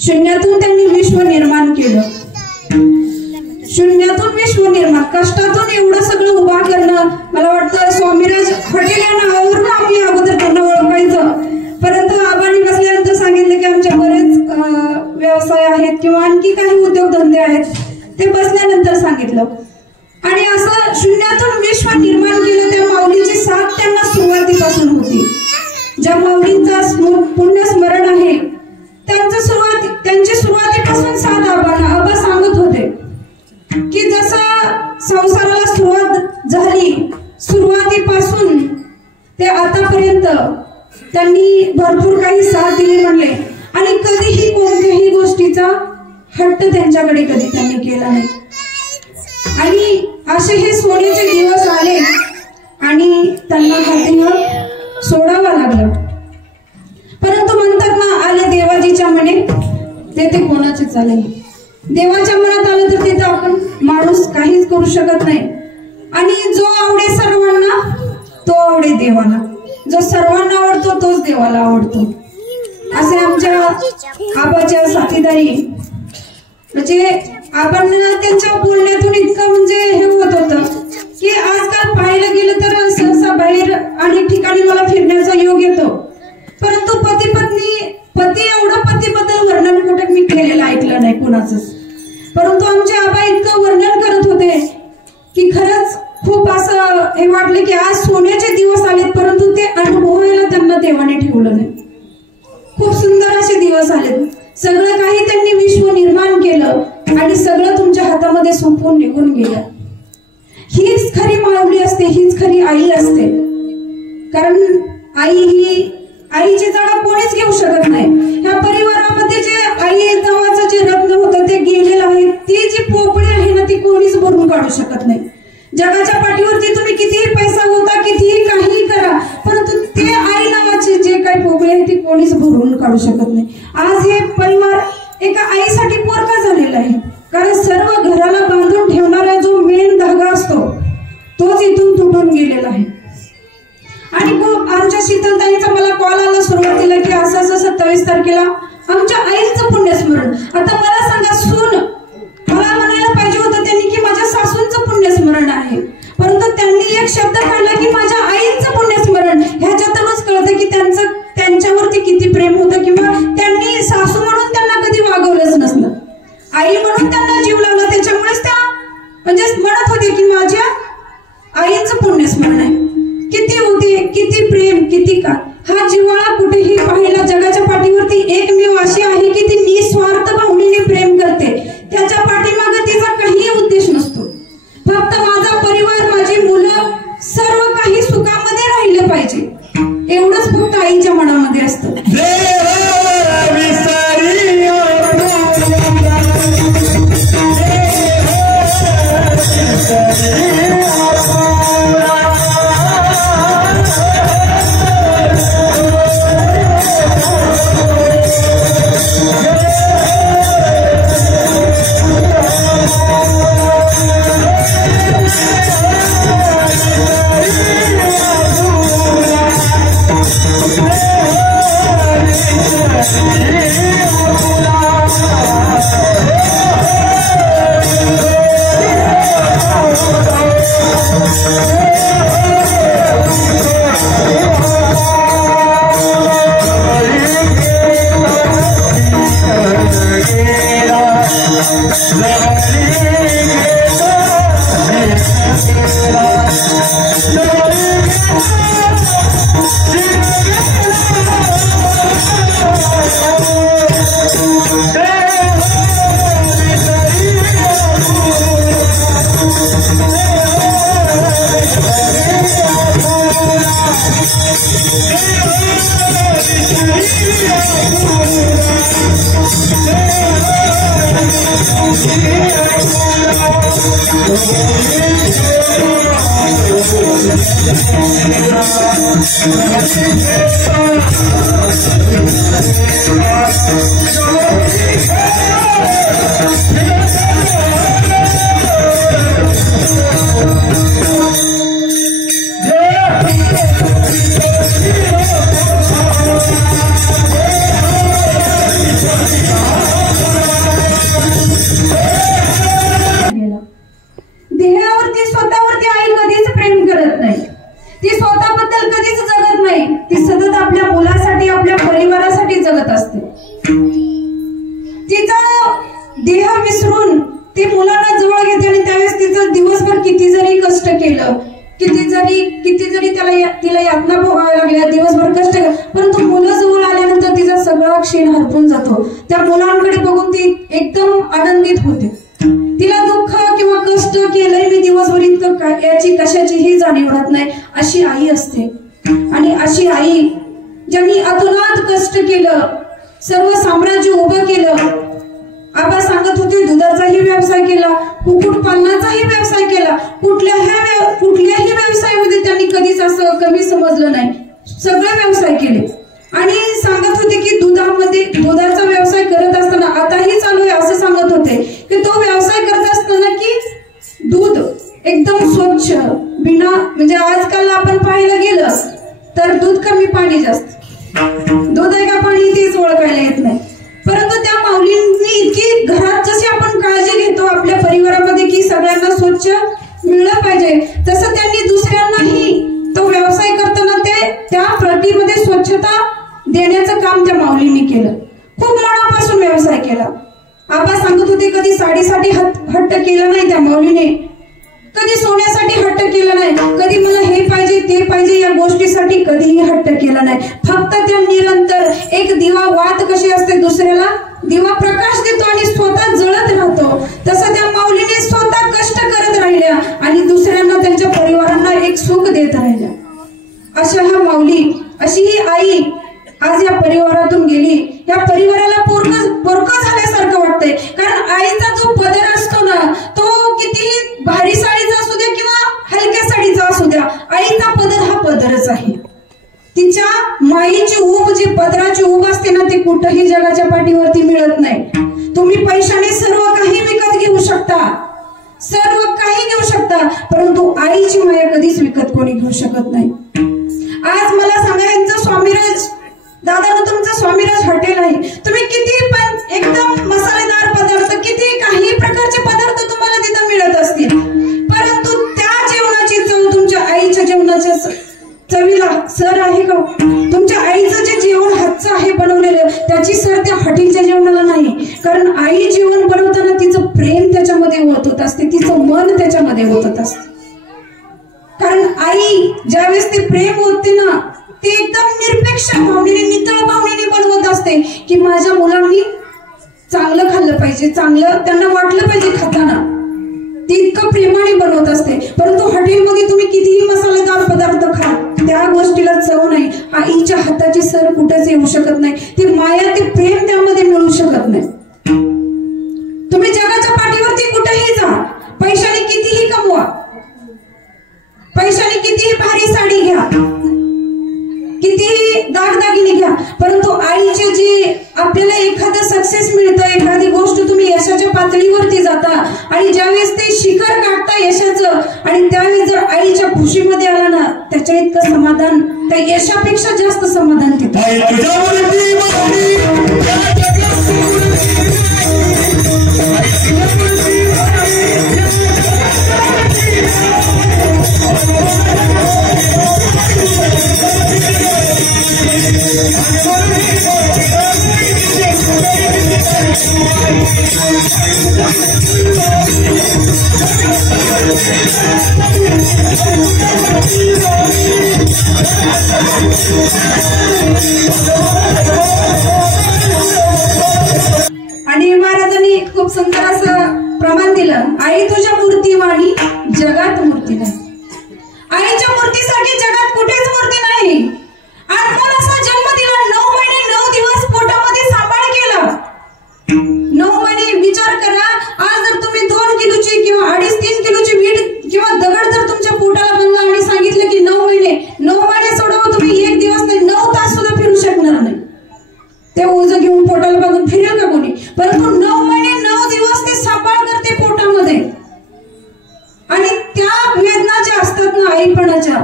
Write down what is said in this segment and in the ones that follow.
शून्यातून त्यांनी विश्व निर्माण केलं. शून्यातून विश्व निर्माण, कष्टातून एवढं सगळं उभा करणं. मला वाटतं स्वामीराज हॉटेल या नावावरून आम्ही अगोदर त्यांना ओळखायचं, परंतु आबांनी बसल्यानंतर सांगितलं की आमचे बरेच व्यवसाय आहेत किंवा आणखी काही उद्योगधंदे आहेत, ते बसल्यानंतर सांगितलं. आणि असं शून्यातून विश्व निर्माण केलं. त्या माऊलीची साथ त्यांना सुरुवातीपासून होती. ज्या माऊलींचा पुण्य स्मरण आहे त्यांची सुरुवातीपासून साथ आबा सांगत होते की जसं संसाराला सुरुवात झाली, सुरुवातीपासून ते आतापर्यंत त्यांनी भरपूर काही साथ दिली म्हणले. आणि कधीही कोणत्याही गोष्टीचा हट्ट त्यांच्याकडे कधी त्यांनी केला नाही. आणि असे हे सोनेचे दिवस आले आणि त्यांना हातीवर सोडावं लागलं. परंतु म्हणतात ना, आले देवाजीच्या मने ते कोणाचे चालेल. देवाच्या मनात आलं तर तिथं आपण माणूस काहीच करू शकत नाही. आणि जो आवडे सर्वांना तो आवडे देवाला, जो सर्वांना आवडतो तोच देवाला आवडतो. असे आमच्या आबाच्या साथीदारी, म्हणजे आपण त्यांच्या बोलण्यातून इतकं म्हणजे हे होत होतं की आजकाल पाहायला गेलं तर सहसा बाहेर अनेक ठिकाणी मला फिरण्याचा योग येतो, परंतु पती एवढं पतीबद्दल वर्णन कुठे मी केलेलं ऐकलं नाही कुणाचंच. परंतु आमचे आबा इतकं वर्णन करत होते की खरंच खूप असं हे वाटलं की आज सोन्याचे दिवस आलेत, परंतु ते अनुभवायला त्यांना देवाने ठेवलं नाही. खूप सुंदर असे दिवस आलेत. सगळं काही त्यांनी विश्व निर्माण केलं आणि सगळं तुमच्या हातामध्ये सोपवून निघून गेलं. हीच खरी माऊली असते, हीच खरी आई असते. कारण आईची जागा कोणीच घेऊ शकत नाही. ह्या परिवारामध्ये जे आई नावाचं जे रत्न होतं ते गेलेलं आहे. ती जी पोकळी आहे ना, ती कोणीच भरून काढू शकत नाही. जगाच्या पाठीवरती तुम्ही कितीही पैसा होता, कितीही काही करा, परंतु ते आई नावाची जे काही पोकळी आहे ती कोणीच भरून काढू शकत नाही. आज हे परिवार एका आईसाठी पोरका झालेला आहे. कारण सर्व घराला बांधून ठेवणारा जो मेन धागा असतो तोच इथून तुटून गेलेला आहे. आणि आमच्या शीतलताईचा मला कॉल आला सुरुवातीला की असं 27 तारखेला आमच्या आईचं पुण्यस्मरण. आता मला सांगा, सून मला म्हणायला पाहिजे होतं त्यांनी की माझ्या सासूंचं पुण्यस्मरण आहे, परंतु त्यांनी एक शब्द काढला की माझ्या आईचं पुण्यस्मरण. ह्याच्यातूनच कळतं की त्यांच्यावरती किती प्रेम होतं, किंवा त्यांनी सासू म्हणून त्यांना कधी वागवलंच नसलं. आई म्हणून त्यांना जीव लावला, त्याच्यामुळेच त्या म्हणजे म्हणत होते की माझ्या आईचं पुण्यस्मरण आहे. किती होते, किती प्रेम, किती का. हा जिव्हाळा कुठेही पाहिला जगाच्या पाठीवरती एकमेव अशी आहे की ती निस्वार्थ भावनेने प्रेम करते. त्याच्या पाठीमागे तिचा काही उद्देश नसतो. फक्त माझा परिवार, माझी मुलं सर्व काही सुखामध्ये राहिलं पाहिजे, एवढंच फक्त आईच्या मनामध्ये असतं. देहावरती स्वतःवरती आई कधीच प्रेम करत नाही. ती स्वतःबद्दल कधीच जगत नाही. ती सतत आपल्या मुलासाठी, आपल्या परिवारासाठी जगत असते. तिचा देह विसरून ती मुलांना जवळ घेते आणि त्यावेळेस तिचं दिवसभर किती जरी कष्ट केलं, किती जरी तिला यातना भोगाव्या लागल्या, दिवसभर कष्ट केलं, परंतु मुलं जवळ आल्यानंतर तिचा सगळा क्षीण हरपून जातो. त्या मुलांकडे बघून ती एकदम आनंदित होते. तिला दुःख किंवा कष्ट केलंय मी दिवसभर इतकं याची कशाचीही जाणीव राहत नाही. अशी आई असते. आणि अशी आई ज्यांनी अतोनात कष्ट केलं, सर्व साम्राज्य उभं केलं. आबा सांगत होते दुधाचाही व्यवसाय केला, कुक्कुटपालनाचाही व्यवसाय केला. कुठल्याही व्यवसायामध्ये त्यांनी कधीच असं कमी समजलं नाही. सगळे व्यवसाय केले. आणि सांगत होते की दुधाचा व्यवसाय करत असताना, आताही चालू आहे असं सांगत होते की तो व्यवसाय करत असताना की दूध एकदम स्वच्छ, बिना म्हणजे आजकाल आपण पाहायला गेलं तर दूध कमी पाणी जास्त, दूध आहे का पाणी तेच ओळखायला येत नाही. परंतु त्या माऊलींनी इतकी घरात जशी आपण काळजी घेतो आपल्या परिवारामध्ये की सगळ्यांना स्वच्छ मिळलं पाहिजे, तसं त्यांनी दुसऱ्यांनाही तो व्यवसाय करताना त्या प्रतीमध्ये स्वच्छता देण्याचं काम त्या माऊलींनी केलं. खूप मनापासून व्यवसाय केला. आबा सांगत होते कधी साडीसाठी हट्ट केला नाही त्या माऊलीने, कधी सोन्यासाठी हट्ट केला नाही, कधी मला हे पाहिजे ते पाहिजे या गोष्टीसाठी कधीही हट्ट केला नाही. फक्त त्या निरंतर एक दिवा वात कशी असते दुसऱ्याला दिवा प्रकाश देतो आणि स्वतः जळत राहतो, तसं त्या माऊलीने स्वतः कष्ट करत राहिल्या आणि दुसऱ्यांना त्यांच्या परिवारांना एक सुख देत राहिल्या. अशा ह्या माऊली, अशी ही आई आज या परिवारातून गेली. या परिवाराला पोरकं झाल्यासारखं वाटतंय. कारण आईचा जो पदर असतो ना, तो कितीही भारी साडीचा असू द्या किंवा हलक्या साडीचा असू द्या, आईचा पदर हा पदरच आहे. तिच्या माईची ऊब, जी पदराची ऊब असते ना, ती कुठेही जगाच्या पाठीवरती मिळत नाही. तुम्ही पैशाने सर्व काही विकत घेऊ शकता, सर्व काही घेऊ शकता, परंतु आईची माया कधीच विकत कोणी घेऊ शकत नाही. आज मला सांगा, यांचं स्वामीराज दादा, तुमचं स्वामीराज हॉटेल आहे. तुम्ही किती पण एकदम मसालेदार पदार्थ, किती काही प्रकारचे पदार्थ तुम्हाला तिथं मिळत असतील, परंतु त्या जेवणाची चव तुमच्या आईच्या जेवणाच्या चवीला सर आहे का? तुमच्या आईचं जे जेवण हातचं आहे बनवलेलं, त्याची सर त्या हॉटेलच्या जेवणाला नाही. कारण आई जेवण बनवताना प्रेमामध्ये ओतत असते. कारण आई ज्यावेळेस ते प्रेम ओतते ना, ते एकदम निरपेक्ष भावनेने, नितळ भावनेने बनवत असते की माझ्या मुलांनी चांगलं खाल्लं पाहिजे, चांगलं त्यांना वाटलं पाहिजे खाताना. ती इतकं प्रेमाने बनवत असते. परंतु हॉटेलमध्ये तुम्ही कितीही मसालेदार पदार्थ खा, त्या गोष्टीला चव नाही. आईच्या हाताची सर कुठेच येऊ शकत नाही. ती माया, ते प्रेम त्यामध्ये मिळू शकत नाही. तुम्ही जगाच्या पाठीवरती कुठेही जा, पैशाने कितीही कमवा, पैशाने कितीही भारी साडी घ्या, कितीही दागदागिने घ्या, परंतु आईचे जे आपल्याला एखादं सक्सेस मिळतं, एखादी गोष्ट तुम्ही यशाच्या पातळीवरती जाता आणि ज्यावेळेस ते शिखर गाठता यशाचं, आणि त्यावेळेस जर आईच्या खुशीमध्ये आला ना, त्याच्या इतकं समाधान, त्या यशापेक्षा जास्त समाधान तिथं. आणि महाराजांनी खूप सुंदर असं प्रमाण दिलं, आई तुझ्या मूर्तीवाणी जगात मूर्ती नाही. आईच्या मूर्तीसाठी जगात कुठेच मूर्ती नाही. अनमोल असा जन्म दिला, 9 महिने 9 दिवस पोटामध्ये सांभाळ केला. 9 महिने विचार करा, आज जर तुम्ही 2 किलोची किंवा 2.5-3 किलोची वीट किंवा दगड जर तुमच्या पोटाला बनला आणि सांगितलं की 9 महिने सोडवा, तुम्ही 1 दिवस नाही, 9 तास सुद्धा फिरू शकणार नाही. ते ओझं घेऊन पोटाला बांधून फिरेल का कोणी? परंतु 9 महिने 9 दिवस ते सांभाळ करते पोटामध्ये. आणि त्या वेदना ज्या असतात ना आईपणाच्या,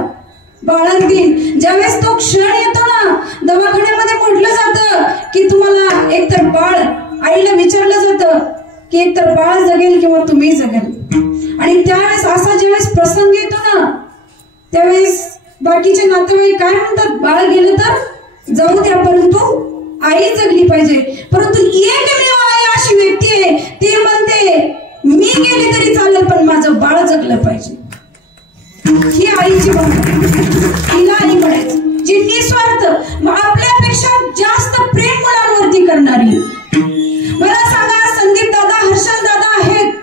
बाळंतीण, ज्यावेळेस तो क्षण येतो ना, दवाखान्यामध्ये म्हटलं जातं की तुम्हाला एकतर बाळ, आईला विचारलं जातं की एकतर बाळ जगेल किंवा तुम्ही जगेल. आणि त्यावेळेस असा ज्यावेळेस प्रसंग येतो ना, त्यावेळेस बाकीचे नातेवाईक काय म्हणतात, बाळ गेलं तर जाऊ द्या, परंतु आई जगली पाहिजे. परंतु एकमेव आई अशी व्यक्ती आहे, ती म्हणते मी गेली तरी चालेल पण माझं बाळ जगलं पाहिजे. ही आईची भावना, तिला आई म्हणायचं, जी निस्वार्थ, आपल्यापेक्षा जास्त प्रेम मुलांवरती करणारी. मला सांगा, संदीप दादा, हर्षल दादा आहेत,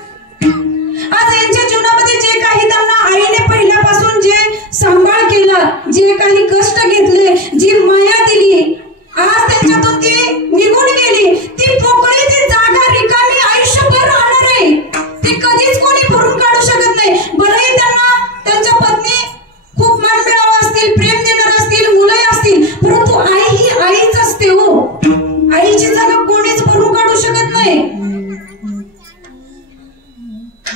आज यांच्या जीवनामध्ये जे काही त्यांना आईने पहिल्यापासून जे सांभाळ केला, जे काही कष्ट घेतले, जी माया दिली, आज त्यांच्यातून ती निघून गेली. ती पोकळी, ती जागा रिकामी आयुष्यभर राहणार आहे. ती कधीच कोणी भरून काढू शकत नाही. भलेही त्यांना त्यांच्या पत्नी खूप मान मिळावा असतील, प्रेम देणार असतील, मुलं असतील, परंतु आई ही आईच असते हो. आईची जागा कोणीच भरून काढू शकत नाही.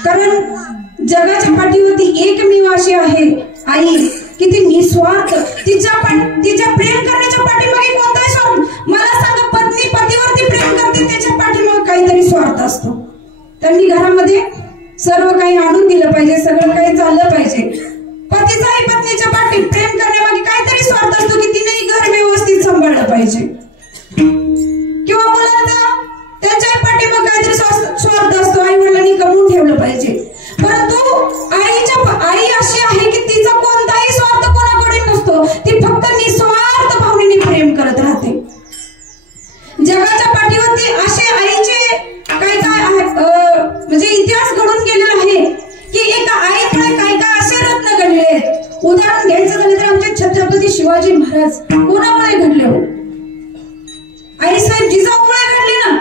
कारण जगाच्या पाठीवरती एकमेव अशी आहे आई की ती निस्वार्थ, तिच्या प्रेम करण्याच्या पाठीमागे कोणताही स्वार्थ. मला सांगा, पत्नी पतीवरती प्रेम करते, त्याच्या पाठीमागे काहीतरी स्वार्थ असतो. त्यांनी घरामध्ये सर्व काही आणून दिलं पाहिजे, सगळं काही चाललं पाहिजे. पतीचाही पत्नीच्या पाठी प्रेम करण्यामागे काहीतरी स्वार्थ असतो की तिनेही घर व्यवस्थित सांभाळलं पाहिजे, किंवा मुलांचा त्यांच्याही पाठीमागे काहीतरी स्वार्थ असतो, आई वडिलांनी कमवून ठेवलं पाहिजे. परंतु आई अशी आहे की तिचा कोणताही स्वार्थ कोणाकडे नसतो. ती फक्त निस्वार्थ भावनेने प्रेम करत राहते. जगाच्या पाठीवरती असे आईचे काय म्हणजे इतिहास घडून गेलेला आहे की एका आईमुळे काय असे रत्न घडले आहेत. उदाहरण घ्यायचं झालं तर आमचे छत्रपती शिवाजी महाराज कोणामुळे घडले हो? आईसाहेब जिजाऊमुळे घडले ना.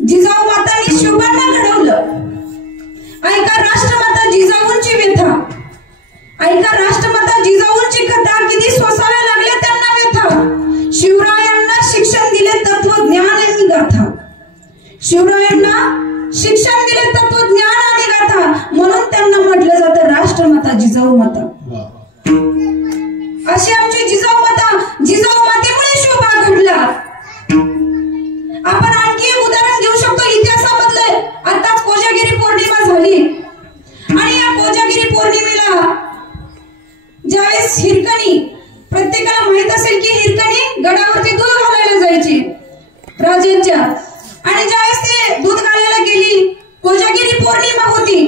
जिजाऊ मातांनी शिवबांना घडवलं. ऐका राष्ट्रमाता जिजाऊंची व्यथा, ऐका राष्ट्रमाता जिजाऊंची कथा, किती सोसाव्या लागल्या त्यांना व्यथा. शिवरायांना शिक्षण दिले तत्वज्ञान आणि गाथा, शिवरायांना शिक्षण दिले तत्वज्ञान आणि गाथा, म्हणून त्यांना म्हटलं जातं राष्ट्रमाता जिजाऊ माता. अशी आमची जिजाऊ माता, जिजाऊ मातेमुळे शिवबा घडला. आपण आणखी एक उदाहरण घेऊ शकतो इतिहासामधलं. आताच कोजागिरी पौर्णिमा झाली आणि या कोजागिरी पौर्णिमेला ज्यावेळेस हिरकणी, प्रत्येकाला माहित असेल की हिरकणी गडावरती दूध घालायला जायची राजांच्या, आणि ज्यावेळेस ते दूध घालायला गेली, कोजागिरी पौर्णिमा होती,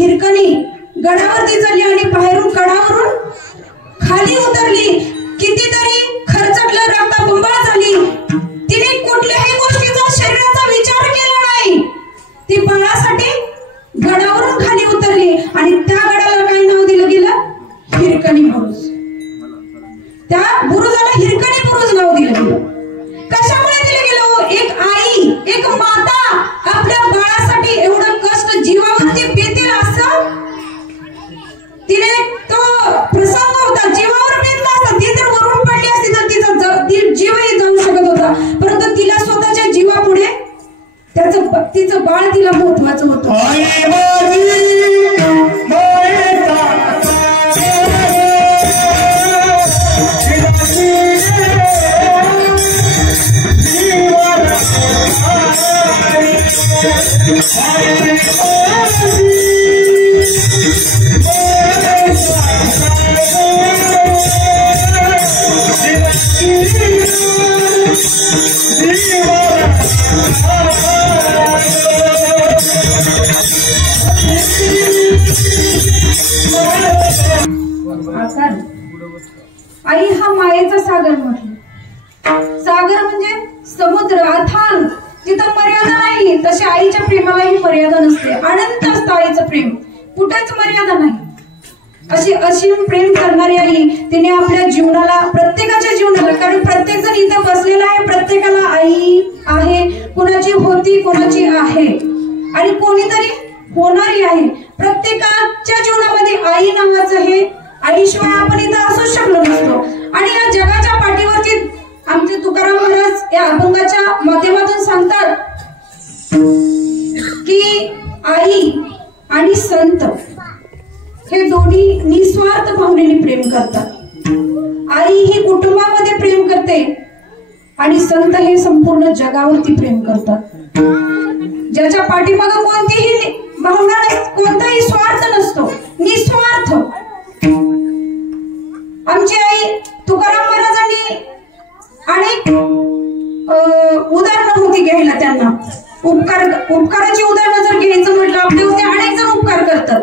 हिरकणी गडावरती चढली आणि बाहेरून कडावरून खाली उतरली. कितीतरी खरचटलं, रक्तबंबाळ झाली. तिने कुठल्याही गोष्टीचा शरीराचा विचार केला नाही. ती बाळासाठी गडावरून खाली उतरली आणि त्या गडाला काय नाव दिलं गेलं? हिरकणी बुरुज. त्या बुरुजाला हिरकणी बुरुज नाव दिलं गेलं. कशामुळे दिलं गेलं? एक आई, एक माता आपल्या बाळासाठी एवढं कष्ट जीवावरती बेतील असं तिने तो प्रसंग होता. जीवावर बेतला असता. ती जर वरून पडली असती तर तिचा जीवही जाऊ शकत होता. परंतु तिला स्वतःच्या जीवापुढे तिचं बाळ तिला महत्वाचं होतं. आई हा मायेचा सागर म्हटलं. सागर म्हणजे समुद्र, अथांग, जिथं मर्यादा नाही. तशी आईच्या प्रेमालाही मर्यादा नसते. अनंत असतं आईचं प्रेम, कुठेच मर्यादा नाही. अशी असीम प्रेम करणारी आई, तिने आपल्या जीवनाला, प्रत्येकाच्या जीवनाला, कारण प्रत्येक जण इथं बसलेला आहे, प्रत्येकाला आई आहे. कोणाची होती, कोणाची आहे आणि कोणीतरी होणारी आहे. प्रत्येकाच्या जीवनामध्ये आई नावाचं हे, आईशिवाय आपण इथं असू शकलो नसतो. आणि या जगाच्या पाठीवरती आमचे तुकाराम महाराज या अभंगाच्या माध्यमातून सांगतात की आई आणि संत हे दोन्ही निस्वार्थ भावनेने प्रेम करतात. आई ही कुटुंबामध्ये प्रेम करते आणि संत हे संपूर्ण जगावरती प्रेम करतात. ज्याच्या पाठीमागे कोणतीही भावना नाही, कोणताही स्वार्थ नसतो, निस्वार्थ. आमची आई तुकाराम महाराजांनी अनेक उदाहरणं होती घ्यायला. त्यांना उपकाराची उदाहरणं जर घ्यायचं म्हटलं, आपल्यावरती अनेक जण उपकार करतात,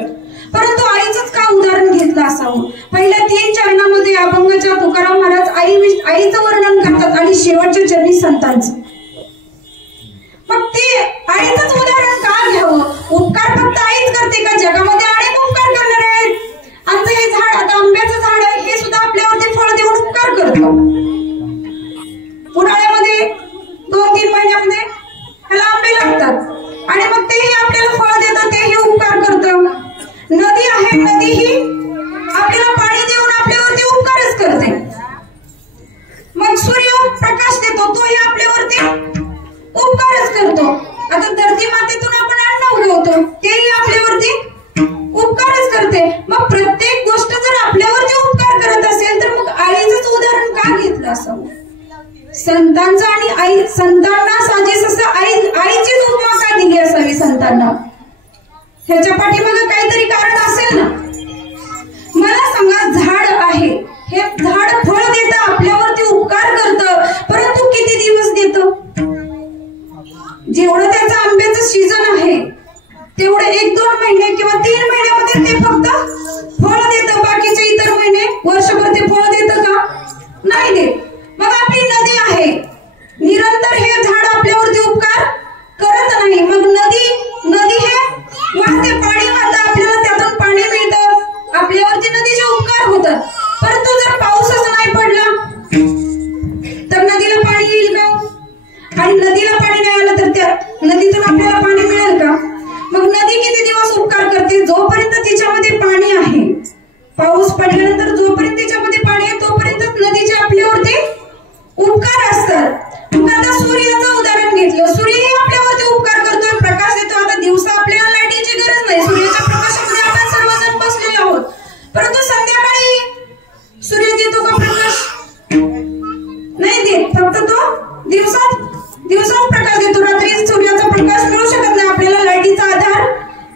परंतु आईचंच का उदाहरण घेतलं असावं? पहिल्या 3 चरणामध्ये अभंगाच्या तुकाराम महाराज आईचं वर्णन करतात आणि शेवटच्या चरणी संतांचं. मग ते आईचंच उदाहरण का घ्यावं? उपकार फक्त आईच करते का? जगामध्ये अनेक उपकार करणारे आहेत. आमचं हे झाड, आता आंब्याचं झाड आहे, हे सुद्धा आपल्यावरती फळ देऊन उपकार करतं. उन्हाळ्यामध्ये 2-3 महिन्यामध्ये ह्याला आंबे लागतात आणि मग तेही आपल्याला फळ देतं, तेही उपकार करतं. नदी आहे, नदी ही आपल्याला पाणी देऊन आपल्यावरती उपकारच करते. मग सूर्य प्रकाश देतो, तोही आपल्यावरती उपकारच करतो. आता धरती मातेतून आपण अन्न उगवतो, तेही आपल्यावरती उपकारच करते. मग प्रत्येक गोष्ट जर आपल्यावरती उपकार करत असेल तर मग आईचंच उदाहरण का घेतलं असावं? संतांचं आणि आई, संतांना साजेस असं आईचीच उपमा का दिली असावी संतांना? ह्याच्या पाठीमागे काहीतरी कारण असेल ना. मला सांगा, झाड आहे, हे झाड फळ देतं, आपल्यावरती उपकार करतं, परंतु किती दिवस देतं? जेवढं त्याचं आंब्याचं सीझन आहे तेवढे 1-2 महिने किंवा 3 महिन्यामध्ये ते फक्त फळ देतं. बाकीचे इतर महिने, वर्षभर ते फळ देतं का? नाही देत. मग आपली नदी आहे, निरंतर हे झाड आपल्यावरती उपकार करत नाही. मग नदी हे वाहते, पाणी वाहतं, आपल्याला त्यातून पाणी मिळतं, आपल्यावरती नदीचे उपकार होतात. परंतु जर पाऊसच नाही पडला तर नदीला पाणी येईल का? आणि नदीला पाणी नाही आलं तर त्या नदीतून आपल्याला पाणी मिळेल का? मग नदी किती दिवस उपकार करते? जोपर्यंत तिच्यामध्ये पाणी आहे. पाऊस पडल्यानंतर जोपर्यंत तिच्यामध्ये पाणी आहे तोपर्यंत नदीचे आपल्यावरती उपकार असतात. मग आता सूर्याचं उदाहरण घेतलं, सूर्यही आपल्यावरती उपकार करतोय, प्रकाश देतो. आता दिवसा आपल्याला लाईटीची गरज नाही, सूर्याच्या प्रकाशामध्ये आपण सर्वजण बसलेले आहोत. परंतु संध्याकाळी सूर्य देतो का प्रकाश? नाही देत. फक्त तो दिवसात प्रकाश देतो, रात्री सूर्याचा प्रकाश मिळू शकत नाही. आपल्याला लाईटीचा आधार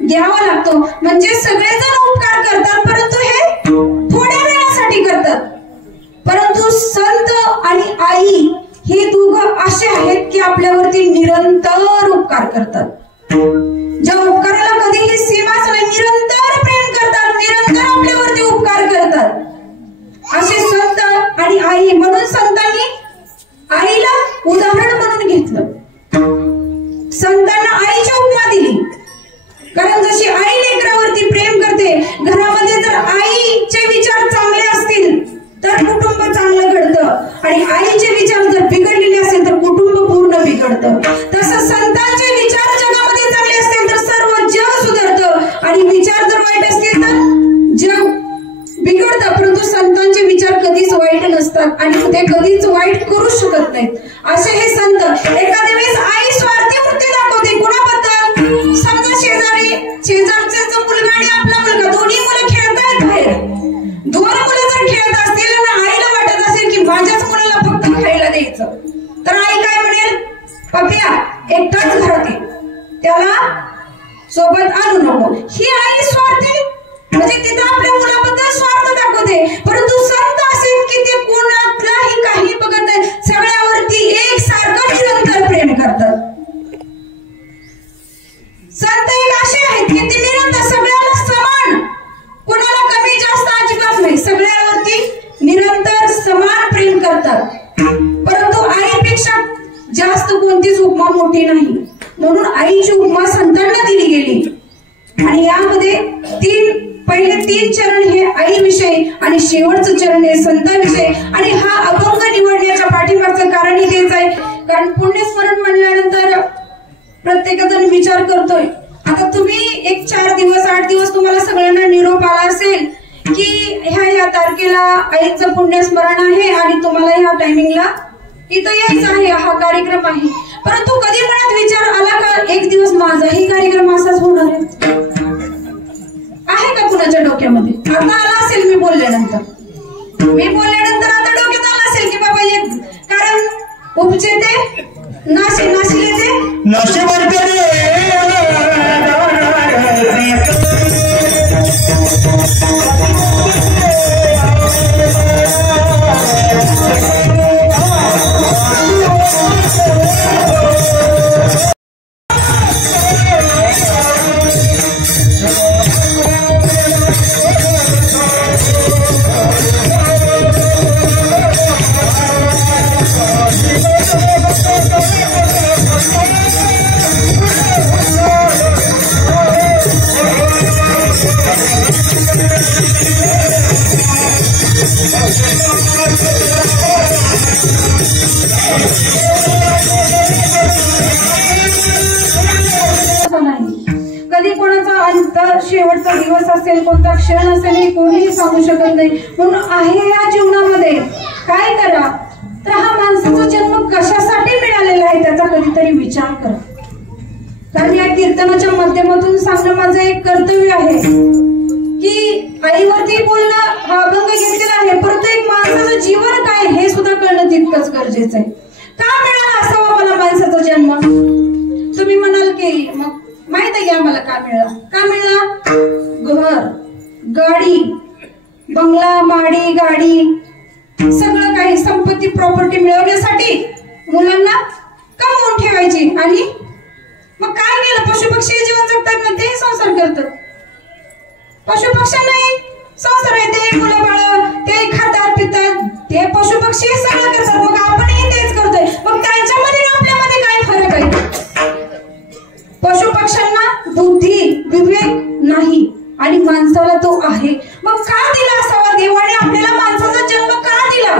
घ्यावा लागतो. म्हणजे सगळेजण उपकार करतात, परंतु हे थोड्या वेळासाठी करतात. परंतु संत आणि आई हे दोघं असे आहेत की आपल्यावरती निरंतर उपकार करतात. ज्या उपकाराला कधीही सीमाच नाही, निरंतर आणि आईचे विचार जर बिघडलेले असेल तर कुटुंब पूर्ण बिघडतं. तसं संतांचे विचार जगामध्ये चांगले असतील तर सर्व जग सुधारतं आणि विचार जर वाईट असतील तर जग बिघडतं. परंतु संतांचे विचार कधीच वाईट नसतात आणि ते कधीच वाईट करू शकत नाहीत. असे हे संत. एखाद्या वेळेस आई स्वार्थी वृत्ती दाखवते. कोणाबद्दल? समजा शेजारचा जो मुलगा आणि आपला मुलगा दोन्ही मुलं खेळतायत बाहेर. दोन मुलं जर खेळत असतील आणि आईला वाटत असेल की माझ्याच मुलाला फक्त खायला द्यायचं तर आई काय म्हणेल? पप्या एकटाच घरात ये, त्याला सोबत आणू नको. ही आई स्वार्थी म्हणजे तिथं आपल्या मुलाबद्दल स्वार्थ दाखवते. परंतु संत असेल की ते कोणालाही काही बघत नाही, सगळ्यावरती एकसारखं निरंतर प्रेम करतात. संत एक असे आहेत की ते निरंतर सगळ्याला समान, कोणाला कमी जास्त अजिबात नाही, सगळ्यावरती निरंतर समान प्रेम करतात. परंतु आईपेक्षा जास्त कोणतीच उपमा मोठी नाही, म्हणून आईची उपमा संतांना दिली गेली. आणि यामध्ये पहिले 3 चरण हे आईविषयी आणि शेवटचं चरण हे संतांविषयी. आणि हा अभंग निवडण्याच्या पाठीमागचं कारणही तेच आहे. कारण पुण्यस्मरण म्हणल्यानंतर प्रत्येकजण विचार करतोय. आता तुम्ही एक 4 दिवस 8 दिवस तुम्हाला सगळ्यांना निरोप आला असेल की ह्या तारखेला आईचं पुण्यस्मरण आहे आणि तुम्हाला ह्या टायमिंगला इथं यायचं आहे, हा कार्यक्रम आहे. परंतु कधी मनात विचार आला का एक दिवस माझाही कार्यक्रम असाच होणार आहे का कुणाच्या डोक्यामध्ये? आता आला असेल मी बोलल्यानंतर आता डोक्यात आला असेल की बाबा एक कारण उपचे ते नाशिले ते कधी कोणाचा अंत शेवटचा दिवस असेल, कोणता क्षण असेल हे कोणीही सांगू शकत नाही. म्हणून आहे या जीवनामध्ये काय करा तर हा माणसाचा जन्म कशासाठी मिळालेला आहे त्याचा कधीतरी विचार करा. कारण या कीर्तनाच्या माध्यमातून सांगणं माझं एक कर्तव्य आहे की आईवरती बोलणं हा अभंग घेतलेला आहे, परंतु एक माणसाचं जीवन काय हे सुद्धा कळणं तितकंच गरजेचं आहे. का मिळाला असावा मला माणसाचा जन्म? तुम्ही म्हणाल की मग माहित आहे की आम्हाला का मिळाला? घर, गाडी, बंगला, माडी, गाडी, सगळं काही संपत्ती प्रॉपर्टी मिळवण्यासाठी मुलांना कमवून ठेवायची. आणि मग काय केलं? पशुपक्षी जीवन जगतात ना, ते संसार करतात. पशुपक्ष्यांनाही संसार आहे, ते मुलं बाळ ते खातात पितात, ते पशुपक्षी सगळं करतात. मग आपणही तेच करतोय. मग त्यांच्यामध्ये आपल्यामध्ये काय फरक आहे? पशुपक्ष्यांना बुद्धी विवेक नाही आणि माणसाला तो आहे. मग का दिला असावा देवाने आपल्याला माणसाचा जन्म का दिला?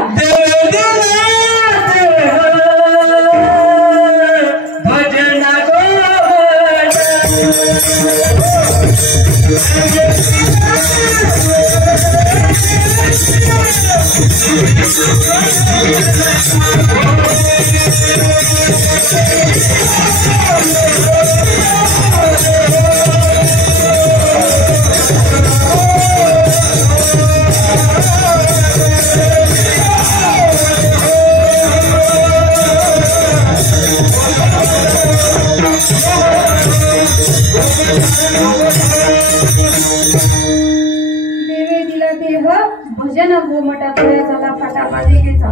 देवे दिला देह भजन गोमटा झाला फाटा मालिकेचा.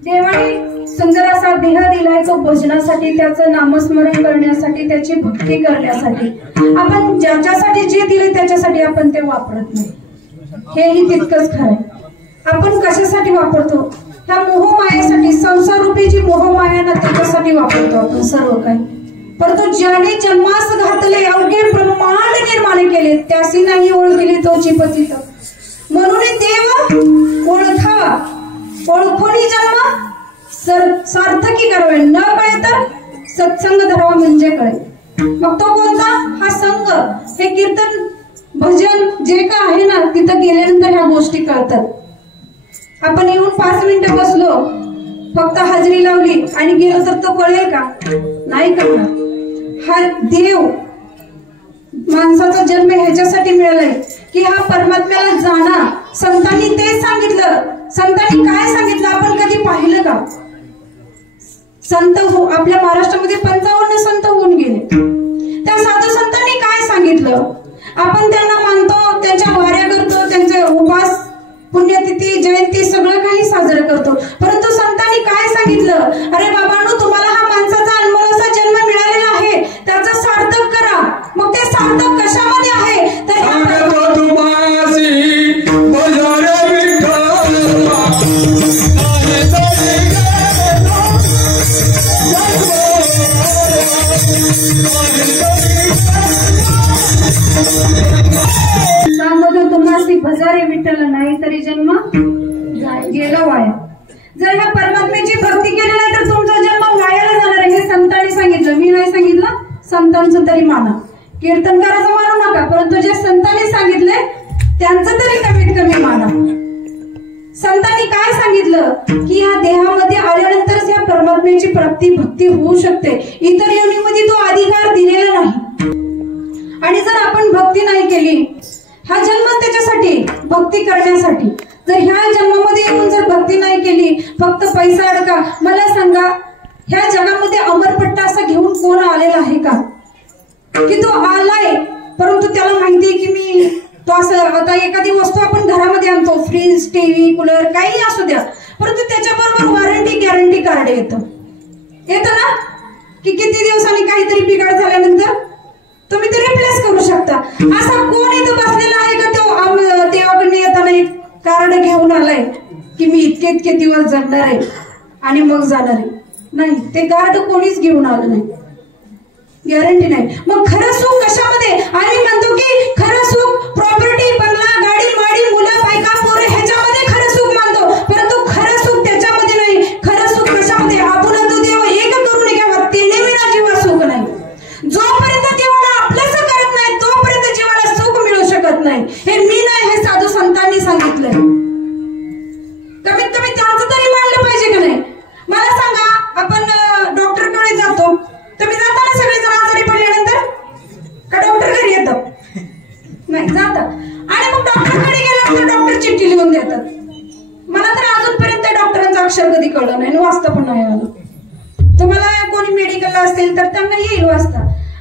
देवाने सुंदर असा देह दिलाय तो भजनासाठी, त्याचं नामस्मरण करण्यासाठी, त्याची भक्ती करण्यासाठी. आपण ज्याच्यासाठी जे दिले त्याच्यासाठी आपण ते वापरत नाही, हेही तितकंच खरंय. आपण कशासाठी वापरतो? ह्या मोहमायासाठी, संसाररूपी जी मोहमाया ना त्याच्यासाठी वापरतो आपण सर्व काही. परंतु ज्याने जन्मास घातले अवघे ब्रह्मांड निर्माण केले त्यासी नाही ओळखली तोची पतित. म्हणून देव ओळखावा ओळखून जन्म सार्थकी करावे, न कळे तर सत्संग धरावा म्हणजे कळे। मग तो कोणता? हा संघ। हे कीर्तन भजन जे का आहे ना, तिथं गेल्यानंतर ह्या गोष्टी कळतात। आपण येऊन 5 मिनिटं बसलो, फक्त हाजरी लावली आणि गेलो तर तो कळेल का? नाही कळणार। हा देव माणसाचा जन्म ह्याच्यासाठी मिळालाय की हा परमात्म्याला जाणा। संतांनी तेच सांगितलं। संतांनी काय सांगितलं आपण कधी पाहिलं का? संत आपल्या महाराष्ट्रामध्ये 55 संत होऊन गेले। त्या साधू संतांनी काय सांगितलं? आपण त्यांना मानतो, त्यांच्या वाऱ्या करतो, त्यांचे उपास पुण्यतिथी जयंती सगळं काही साजरं करतो, परंतु संतांनी काय सांगितलं? अरे बाबांनो, तुम्हाला हा माणसाचा अनमोल असा जन्म मिळालेला आहे, त्याचं सार्थक करा। मग ते सार्थक कशामध्ये आहे? तर तुम्हाला भजारे विठ्ठल नाही तरी जन्म गेला वाया। जर ह्या परमात्म्याची भक्ती केली नाही तर तुमचा जन्म वायाला जाणार आहे। हे संतांनी सांगितलं, मी नाही सांगितलं। संतांचं तरी माना, कीर्तनकाराचं मानू नका, परंतु जे संतांनी सांगितले त्यांचं तरी कमीत कमी माना। संतांनी काय सांगितलं की ह्या देहामध्ये आल्यानंतरच ह्या परमात्म्याची प्राप्ती भक्ती होऊ शकते, इतर योनीमध्ये तो अधिकार दिलेला नाही। आणि जर आपण भक्ती नाही केली, हा जन्म त्याच्यासाठी भक्ती करण्यासाठी, जर ह्या जन्मामध्ये येऊन जर भक्ती नाही केली, फक्त पैसा अडका, मला सांगा ह्या जगामध्ये अमरपट्टा असा घेऊन कोण आलेला आहे का? की तो आलाय परंतु त्याला माहितीये की मी तो असं, आता एखादी वस्तू आपण घरामध्ये आणतो, फ्रीज, टीव्ही, कूलर काही असू द्या, परंतु त्याच्याबरोबर वॉरंटी गॅरंटी कार्ड येतं ना, की किती दिवसांनी काहीतरी बिघाड झाल्यानंतर तुम्ही ते रिप्लेस करू शकता। असा कोण इथं बसलेला आहे का तो देवाकडे येताना एक कार्ड घेऊन आलाय की मी इतके दिवस जगणार आहे आणि मग जाणार आहे? नाही, ते कार्ड कोणीच घेऊन आलं नाही, गॅरंटी नाही। मग खरं सुख कशामध्ये? आम्ही म्हणतो की खरं सुख प्रॉपर्टी, बंगला, गाडी, माडी, मुलं, बायका, पोरं ह्याच्यामध्ये खरं सुख मानतो, परंतु खरं सुख त्याच्यामध्ये नाही। खरं सुख कशामध्ये? आपण तो देव एक करून घ्यावा, तेने विना जीवा सुख नाही। जोपर्यंत देवाला आपलंच करत नाही तोपर्यंत जीवाला सुख मिळू शकत नाही। हे मी नाही, हे साधू संतांनी सांगितलंय। कमीत कमी त्याचं तरी मानलं पाहिजे का नाही? मला सांगा, आपण डॉक्टरकडे जातो, तुम्ही जाता ना सगळेजण आजारी पडल्यानंतर? का डॉक्टर घरी येतं? नाही, जातात। आणि मग डॉक्टरकडे गेल्यानंतर डॉक्टर चिठ्ठी लिहून देतात। मला तर अजूनपर्यंत डॉक्टरांचं अक्षर कधी कळलं नाही, वाचता पण नाही आलं। तुम्हाला कोणी मेडिकलला असेल तर त्यांना येईल वाचता,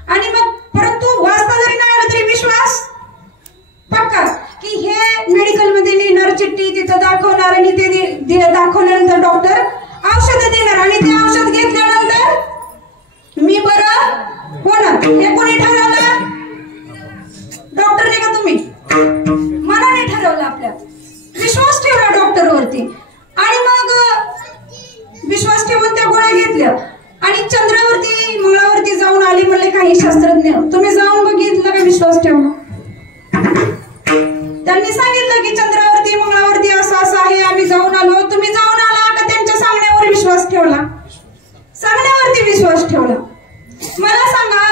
आणि मग परंतु वाचता जरी नाही आलं तरी विश्वास पक्का की हे मेडिकलमध्ये नेणार चिठ्ठी, तिथं दाखवणार आणि ते दाखवल्यानंतर डॉक्टर औषध देणार, आणि ते औषध घेतल्यानंतर मी बरं होणार। हे कोणी ठरवलं? डॉक्टरने का तुम्ही? मनाने ठरवलं, आपल्या विश्वास ठेवला डॉक्टरवरती, आणि मग विश्वास ठेवून त्या गोळ्या घेतल्या आणि चंद्रावरती मंगळावरती जाऊन आली म्हणले काही शास्त्रज्ञ। तुम्ही जाऊन बघितलं का विश्वास ठेवणं? त्यांनी सांगितलं की चंद्रावरती मंगळावरती असं असं आहे, आम्ही जाऊन आलो। तुम्ही जाऊन आला का त्यांच्या सांगण्यावर विश्वास ठेवला? सांगण्यावरती विश्वास ठेवला। मला सांगा,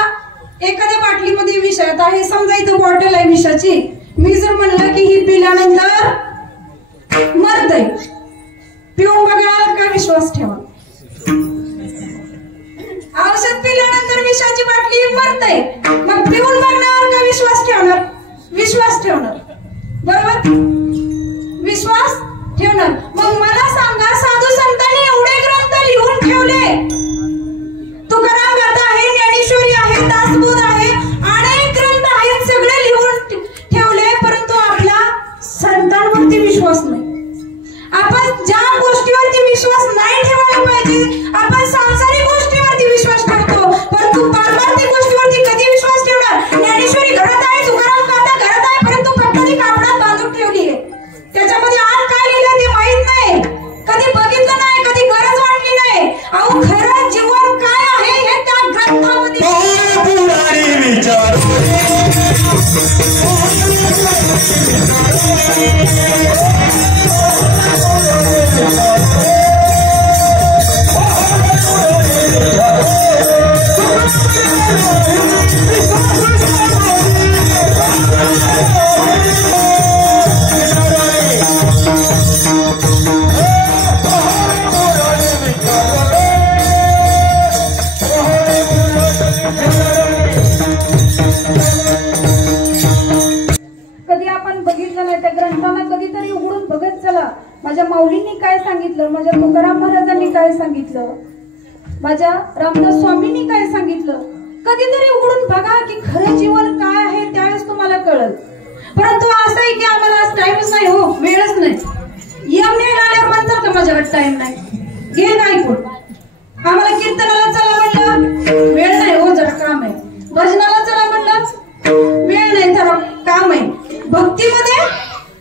एखाद्या बाटलीमध्ये विष आहे, आता हे समजा इथं बॉटल आहे विषाची, मी जर म्हणलं की ही पिल्यानंतर मरतय, पिऊन बघा का विश्वास ठेवा? औषध पिल्यानंतर विषाची बाटली मरतय, मग पिऊन बघणार का विश्वास ठेवणार? विश्वास ठेवणार, बरोबर? विश्वास ठेवणार। मग मला सांगा, साधू संतांनी एवढे ग्रंथ लिहून ठेवले, तुकाराम गाथा आहे, ज्ञानेश्वरी आहे, दासबोध आहे, अनेक ग्रंथ आहेत, सगळे लिहून ठेवले, परंतु आपला संतांवरती विश्वास नाही। आपण ज्या गोष्टीवरती विश्वास नाही ठेवायला पाहिजे, आपण सांसारिक गोष्टीवरती विश्वास ठेवतो, परंतु पारमार्थिक गोष्टीवरती कधी विश्वास ठेवणार? ज्ञानेश्वरी घरात आहे, तुकाराम गाथा घरात आहे, परंतु फक्त ती कापडात बांधून ठेवली आहे, त्याच्यामध्ये आत काय लिहिलं ते माहित नाही, कधी बघितलं नाही, कधी गरज वाटली नाही। अहो, खरं जीवन काय आहे हे त्या ग्रंथामध्ये विचार कधी आपण बघितलं नाही त्या ग्रंथांना कधीतरी उघडून बघत चला, माझ्या माऊलींनी काय सांगितलं, माझ्या तुकाराम महाराजांनी काय सांगितलं, माझ्या रामदास स्वामींनी काय सांगितलं, कधीतरी उघडून बघा की खरं जीवन काय आहे, त्यावेळेस तुम्हाला कळल. परंतु असं आहे की आम्हाला आज टाइमच नाही, हो वेळच नाही. यमने आल्यावर म्हणतात का माझ्याकडे टाइम नाही, घे काय कोण. आम्हाला कीर्तनाला चला म्हणलं वेळ नाही, हो जरा काम आहे. भजनाला चला म्हणलं वेळ नाही, जरा काम आहे. भक्तीमध्ये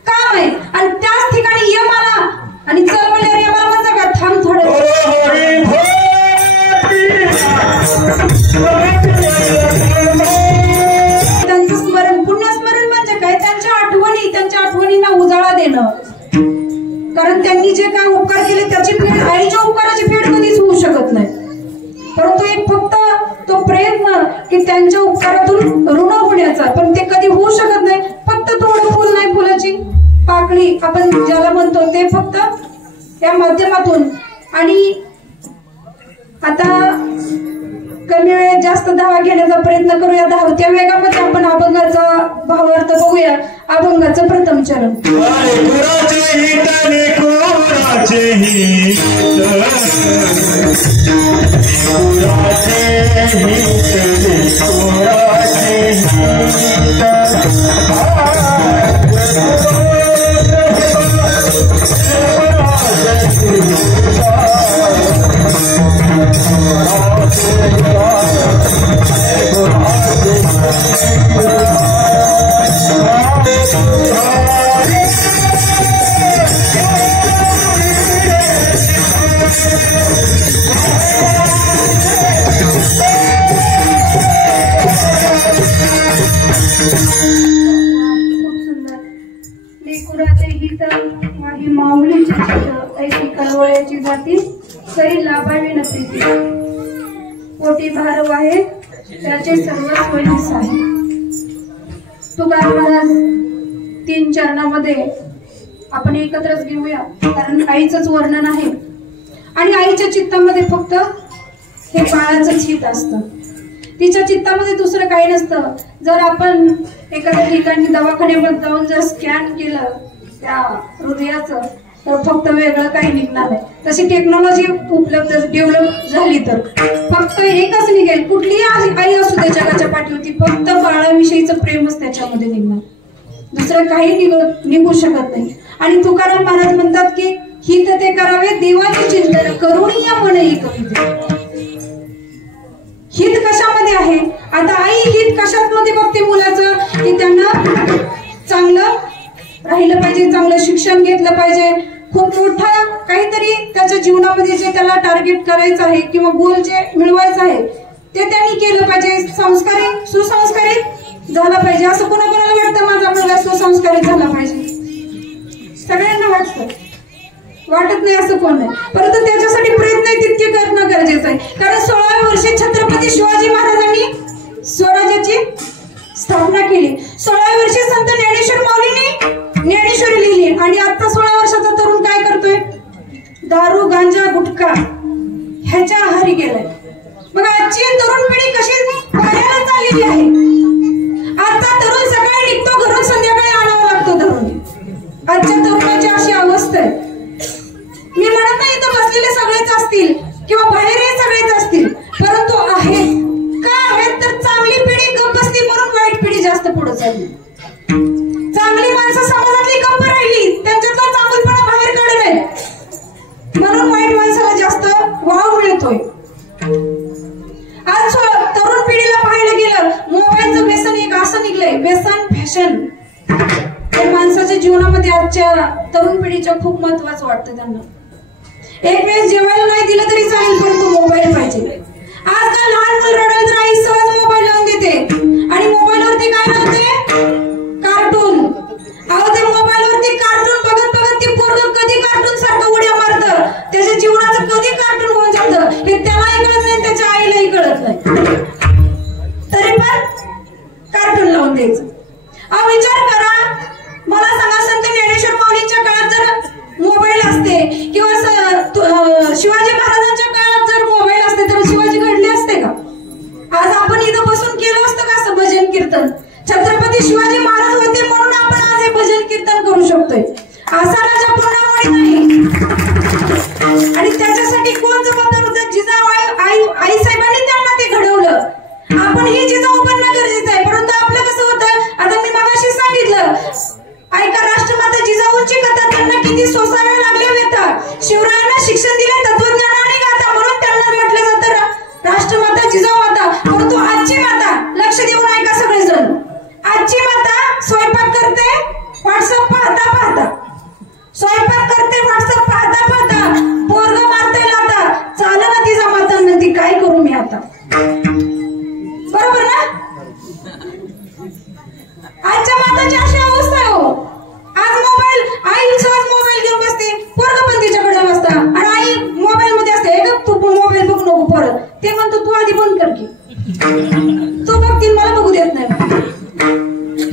काम आहे आणि त्याच ठिकाणी यम आला आणि चल म्हणल्यावर यमाला म्हणता का थांब थोडं. त्यांचं स्मरण, पुण्यस्मरण म्हणजे काय, त्यांच्या आठवणींना उजाळा देणं. कारण त्यांनी जे काय उपकार केले त्याची फेड, आईच्या उपकाराची फेड कधीच होऊ शकत नाही. परंतु एक फक्त तो प्रयत्न की त्यांच्या उपकारातून ऋण होण्याचा, पण ते कधी होऊ शकत नाही. फक्त थोडं फुल नाही, फुलाची पाकळी आपण ज्याला म्हणतो ते फक्त या माध्यमातून. आणि आता कमी वेळेत जास्त धावा घेण्याचा प्रयत्न करूया. धावत्या वेगामध्ये आपण अभंगाचा भावार्थ बघूया. अभंगाचं प्रथम चरण. माऊलीची ऐकी कळवळ्याची जाती सरी लाभावी नसते, पोटी भार वाहे त्याचे सर्वस्व हिस्सा आहे. तुकाराम महाराज 3 चरणामध्ये आपण एकत्रच घेऊया, कारण आईचंच वर्णन आहे आणि आईच्या चित्तामध्ये फक्त हे बाळाचंच हित असतं. तिच्या चित्तामध्ये दुसरं काही नसतं. जर आपण एखाद्या ठिकाणी दवाखान्यामध्ये जाऊन जर स्कॅन केलं त्या हृदयाचं, तर फक्त वेगळं काही निघणार नाही. तशी टेक्नॉलॉजी उपलब्ध डेव्हलप झाली तर फक्त एकच निघेल. कुठलीही आई असू दे जगाच्या पाठीवरती, फक्त बाळाविषयीचं प्रेमच त्याच्यामध्ये निघणार, दुसरं काही निघू शकत नाही. आणि तुकाराम महाराज म्हणतात की हित ते करावे देवाचे चिंतन करून या मन एक कविते. हित कशामध्ये आहे, आता आई हित कशात मध्ये बघते मुलाचं, की त्यांना चांगलं राहिलं पाहिजे, चांगलं शिक्षण घेतलं पाहिजे, खूप मोठा काहीतरी त्याच्या जीवनामध्ये जे त्याला टार्गेट करायचं आहे किंवा गोल जे मिळवायचं आहे ते त्यांनी केलं पाहिजे, संस्कारित सुसंस्कारित झाला पाहिजे. असं कोणाकोणाला वाटतं माझा मुलगा सुसंस्कारित झाला पाहिजे? सगळ्यांना वाटतं, वाटत नाही असं कोण नाही. परंतु त्याच्यासाठी प्रयत्न तितके करणं गरजेचं आहे. कारण 16व्या वर्षी छत्रपती शिवाजी महाराजांनी स्वराज्याची स्थापना केली. 16व्या वर्षी संत ज्ञानेश्वर माऊलींनी ज्ञानेश्वरी लिहिली आणि आता 16 वर्षाचा तरुण काय करतोय, दारू गांजा गुटखा ह्याच्या आहारी गेलाय. मग आजची तरुण पिढी कशी पाहायला चाललेली आहे. आता तरुण सकाळी निघतो घरून, संध्याकाळी आणावं लागतो धरून. आजच्या तरुणाची अशी अवस्था आहे. मी म्हणत नाही इथं बसलेले सगळेच असतील किंवा बाहेरही सगळेच असतील, परंतु आहेत का आहेत तर चांगली पिढी गप्प बसली म्हणून वाईट पिढी जास्त पुढे चालली. चांगली माणसं समाजातली गप्प राहिली, त्यांच्यातला चांगलपणा बाहेर काढलाय म्हणून वाईट माणसाला जास्त वाव मिळतोय. आज तरुण पिढीला पाहायला गेलं, मोबाईलचं व्यसन एक असं निघलंय, व्यसन फॅशन. माणसाच्या जीवनामध्ये आजच्या तरुण पिढीच्या खूप महत्वाचं वाटतं त्यांना. एक वेळेस जेवायला नाही दिलं तरी चालेल, परंतु मोबाईल पाहिजे. आजकाल लहान मुलं रडायला तर आई सहज मोबाईल लावून देते आणि मोबाईलवरती काय लावते, कार्टून. अहो ते मोबाईलवरती कार्टून बघत बघत ते पोरगं कधी कार्टून सारखं उड्या मारतं, त्याच्या जीवनाचं कधी कार्टून होऊन जातं हे त्यालाही कळत नाही, त्याच्या आईलाही कळत नाही, तरी पण कार्टून लावून द्यायचं. अहो विचार कीर्तन. छत्रपती शिवाजी महाराज होते म्हणून आपण आज हे भजन कीर्तन करू शकतोय. असा राजा पुण्यामुळे नाही. आणि त्याच्यासाठी कोण जबाबदार होतं? जिजाऊ आई साहेबांनी त्यांना ते घडवलं. आपण ही जिजाऊ बनणं गरजेचं आहे. परंतु आपलं कसं होतं, आता मी मगाशी सांगितलं, ऐका, राष्ट्रमाता जिजाऊंची कथा त्यांना किती सोसाव्या लागल्या होत्या. शिवरायांना शिक्षण दिले तत्वज्ञानाने गाता, म्हणून त्यांना म्हटलं जातं राष्ट्रमाता जिजाऊ माता. परंतु आजची माता, लक्ष देऊन ऐका सगळेजण, आजची माता स्वयंपाक करते व्हॉट्सअप पाहता पाहता, स्वयंपाक करते व्हॉट्सअप पाहता पाहता, पोरग मारते लाता, चाल ना तिचा मातांना, ती काय करू मी आता. बरोबर ना? आजच्या माताची अशी अवस्था आहे. हो, आज मोबाईल, आई सहज मोबाईल घेऊन बसते, पोरग पण तिच्याकडे बसता, आणि आई मोबाईल मध्ये असते. हे तू मोबाईल बघू नको पोरं, ते म्हणतो तू आधी बंद कर की, तू बघतील मला बघू देत नाही.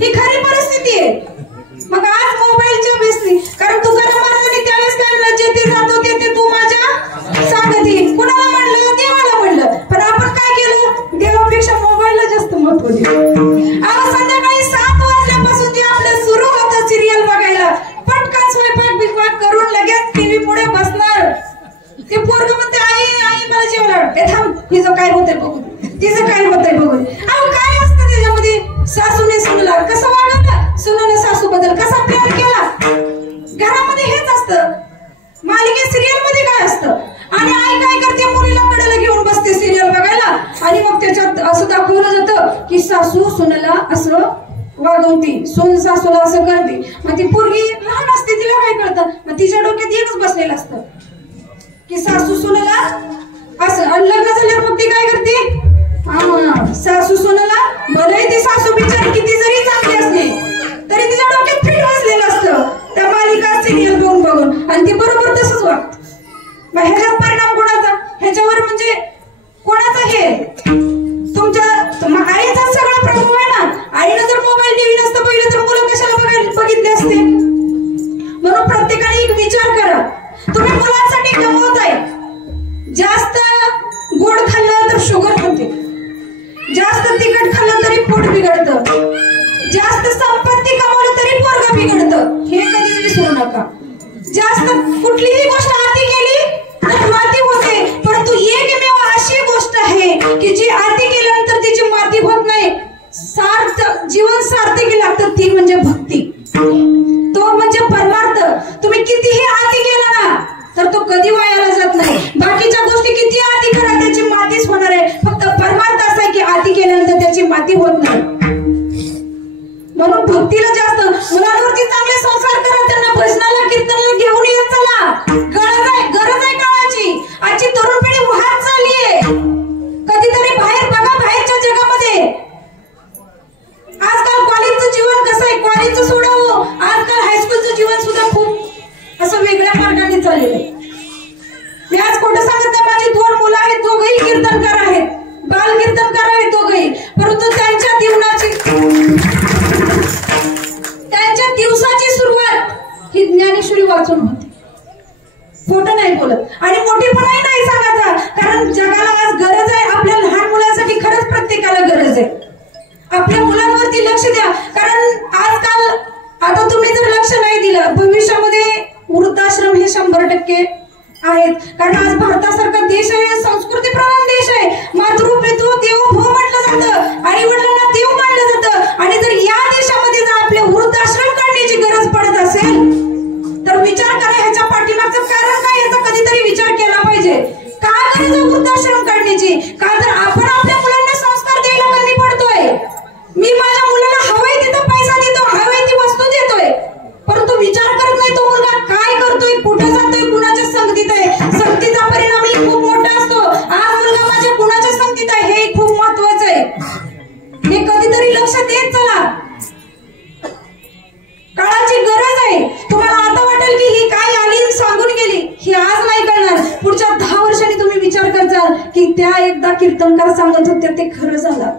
ही खरी परिस्थिती आहे. मग आज मोबाईलच्या व्यसनी, कारण तुकाराम महाराजांनी त्यावेळेस काय म्हणलं, जे ते जातो ते तू माझ्या सांगती. कुणाला म्हणलं? देवाला म्हणलं. पण आपण काय केलं? देवापेक्षा मोबाईलला जास्त महत्व दिलं. आज संध्याकाळी 7 वाजल्यापासून जे आपलं सुरू होतं सिरियल बघायला, पटकन स्वयंपाक बिकवाक करून लगेच टीव्ही पुढे बसणार. ते पोरग म्हणते आई मला जेवण आवडते, थांब हिचं काय होतंय बघू, तिचं काय होतंय बघू. अहो काय असतं त्याच्यामध्ये? सासूने सुनला कसं वागवलं, सुनाने सासू बद्दल कसा प्रेम केला, घरामध्ये हेच असतं. मालिके सिरियल मध्ये काय असतं? आणि आई काय करते? मुलीला कडेला घेऊन बसते सिरियल बघायला, आणि मग त्याच्यात असं दाखवलं जातं की सासू सुनेला असं वागवते, सून सासूला असं करते. मग ती पोरगी लहान असते, तिला काय कळतं? मग तिच्या डोक्यात एकच बसलेलं असतं की सासू सुनेला असं. आणि लग्न झाल्यावर मग ती काय करते? सासू सुनेला, भले ती सासू बिचारी किती जरी चांगली असली तरी तिच्या डोक्यात फिट बसलेलं असतं त्या मालिका सिरियल बघून बघून, आणि ती बरोबर तसंच वागत. मग ह्याच्यात परिणाम कोणाचा? ह्याच्यावर म्हणजे कोणाचा? हे तुमच्या आईचा सगळा प्रभाव आहे ना. आईनं जर मोबाईल टीव्ही नसतं पहिलं तर मुलं कशाला बघितले असते. म्हणून प्रत्येकाने एक विचार करा, तुम्ही मुलांसाठी कमवताय. जास्त गोड खाल्लं तर शुगर होते, जास्त तिखट खाल्लं तरी पोट बिघडतं, जास्त संपत्ती कमावली तरी पोरग बिघडतं. हे कधीच विसरू नका. जास्त कुठलीही गोष्ट आती केली तर माती होते, परंतु एकमेव अशी गोष्ट आहे की जी आती केल्यानंतर तिची माती होत नाही, जीवन सार्थकी लागतं. ती म्हणजे भक्ती, तो म्हणजे परमार्थ. तुम्ही कितीही आती केला ना तर तो कधी वायाला जात नाही. बाकीच्या गोष्टी किती आती करा त्याची मातीच होणार आहे. फक्त परमार्थ असा आहे की आती केल्यानंतर त्याची माती होत नाही. म्हणून भक्तीला जास्त, मुलांवरती चांगले संस्कार करा, त्यांना भजनाला कीर्तनाला घेऊन येत चला. गरज आहे काळाची. आजची तरुण पिढी वाहत चालली आहे. कधीतरी बाहेर बघा, बाहेरच्या जगामध्ये आजकाल कॉलेजचं जीवन कसं आहे, कॉलेजचं सोडावं, आजकाल हायस्कूलचं जीवन सुद्धा खूप असं वेगळ्या मार्गाने चाललेलं आहे. मी आज खोटं सांगत नाही, माझी 2 मुलं आहेत, दोघंही कीर्तनकार आहेत, बाल कीर्तनकार आहेत दोघंही. परंतु त्यांच्या दिवसाची सुरुवात ही ज्ञानेश्वरी वाचून होते. खोटं नाही बोलत, आणि मोठेपणाही नाही सांगायचा, कारण जगाला आज गरज आहे. आपल्या लहान मुलांसाठी खरंच प्रत्येकाला गरज आहे. आपल्या मुलांवरती लक्ष द्या, कारण आजकाल आता तुम्ही जर लक्ष नाही दिलं, भविष्यामध्ये वृद्धाश्रम हे 100% आहेत. कारण आज भारतासारखा देश आहे, संस्कृती प्रधान देश आहे. मातृपितृ देवो भव म्हटलं जातं, आई वडिलांना देव मानलं जातं. आणि जर या देशामध्ये जर आपले वृद्धाश्रम काढण्याची गरज पडत असेल तर विचार करा ह्याच्या पाठीमागचं कारण काय, याचा कधीतरी विचार केला पाहिजे. का गरज आहे वृद्धाश्रम काढण्याची? का तर आपण आपल्या मुलांना संस्कार द्यायला कमी पडतोय. मी माझ्या मुलाला हवंय तिथं पैसा देतो, हवंय ती वस्तू देतोय, परंतु विचार करत नाही तो मुलगा काय करतोय, कुठे जातोय, कुणाच्या संगतीत आहे. संगतीचा परिणामही खूप मोठा असतो. आज मुलगा माझ्या कुणाच्या संगतीत आहे हे खूप महत्वाचं आहे. हे कधीतरी लक्ष देत चला. काळाची गरज आहे. तुम्हाला आता वाटेल की ही काय आली सांगून गेली, ही आज नाही करणार. पुढच्या 10 वर्षांनी तुम्ही विचार करताल की त्या एकदा कीर्तनकार सांगत होते ते खरं झालं.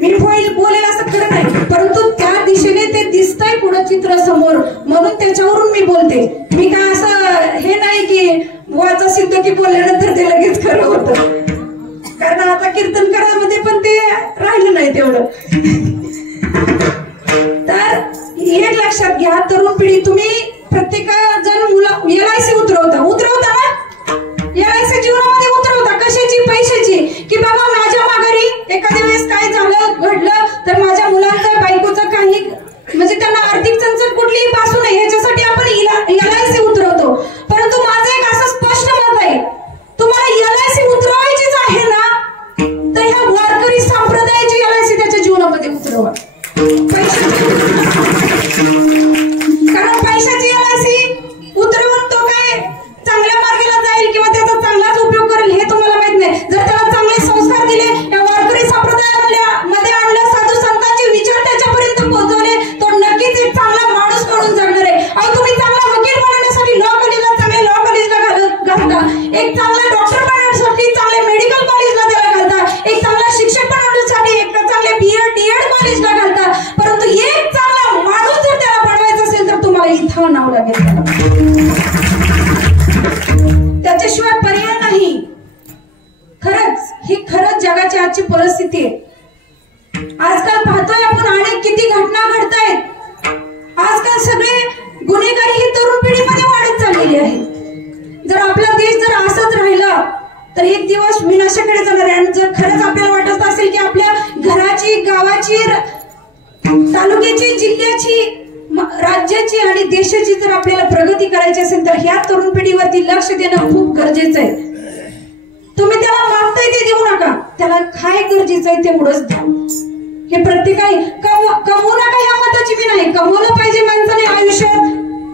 मी बोलेल असं खरं नाही, परंतु त्या दिशेने ते दिसतंय पुढं चित्र समोर, म्हणून त्याच्यावरून मी बोलते. मी काय असं हे नाही की वाचा सिद्ध की बोलल्यानंतर ते लगेच खरं होतं. कारण आता कीर्तनकारामध्ये पण ते राहिलं लक्षात घ्या, तरुण पिढी तुम्ही प्रत्येक जण मुलं LIC उतरवता ना, LIC जीवनामध्ये उतरवता कशाची, पैशाची, की बाबा माझ्या माघारी एखाद्या वेळेस काय झालं घडलं तर माझ्या मुलांचं बायकोचं काही म्हणजे त्यांना आर्थिक चणचण कुठलीही पासू नये ह्याच्यासाठी आपण LIC उतरवतो. परंतु माझं एक असं स्पष्ट मत आहे, तुम्हाला LIC उतरवायचीच आहे ना तर ह्या वारकरी संप्रदायाची LIC त्याच्या जीवनामध्ये उतरवा. कारण पैशाची LIC उतरवून तो काय चांगल्या मार्गाला जाईल किंवा त्याचा चांगलाच उपयोग करेल हे तुम्हाला माहित नाही. जर त्याला चांगले संस्कार दिले, या वारकरी संप्रदायामध्ये आणलं, साधू संतांचे विचार त्याच्यापर्यंत पोहोचवले, तो नक्कीच एक चांगला माणूस म्हणून जगणार आहे. अहो तुम्ही चांगला वकील बनवण्यासाठी लॉ कॉलेजला, चांगल्या लॉ कॉलेजला घालता, एक चांगला डॉक्टर बनवण्यासाठी चांगल्या मेडिकल कॉलेजला त्याला घालता, एक चांगला शिक्षक बनवण्यासाठी एक चांगल्या BEd कॉलेजला घालता. परंतु एक चांगला माणूस जर त्याला बनवायचा असेल तर तुम्हाला इथं नाव लागेल, त्याच्याशिवाय पर्याय नाही. खरंच जगाची आजची परिस्थिती आहे. आजकाल पाहतोय आपण अनेक किती घटना घडतायत. आजकाल सगळे गुन्हेगारी ही तरुण पिढीमध्ये वाढत चाललेली आहे. जर आपला देश जर असंच राहिला तर एक दिवस विनाशाकडे जाणार आहे. आणि जर खरंच आपल्याला वाटत असेल की आपल्या घराची, गावाची, तालुक्याची, जिल्ह्याची, राज्याची आणि देशाची जर आपल्याला प्रगती करायची असेल तर ह्या तरुण पिढीवरती लक्ष देणं खूप गरजेचं आहे. तुम्ही त्याला मागताय ते देऊ नका, त्याला काय गरजेचं आहे तेवढंच द्या. हे प्रत्येकाने कमवू नका ह्या मताची मी नाही. कमवलं पाहिजे माणसाने आयुष्यात,